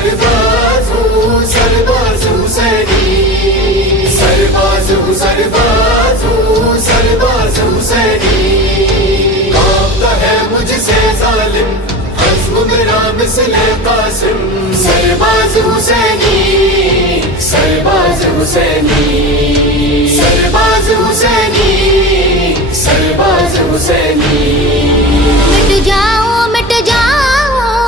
सरबाज हूँ, सरबाज हुसैनी। सरबाज हूँ, सरबाज हूँ, सरबाज हुसैनी। कांपता है मुझसे जालिम, हज़्म मेरा मिस्ले कासिम। सरबाज हुसैनी, सरबाज हुसैनी, सरबाज हुसैनी, सरबाज हुसैनी। मिट जाऊं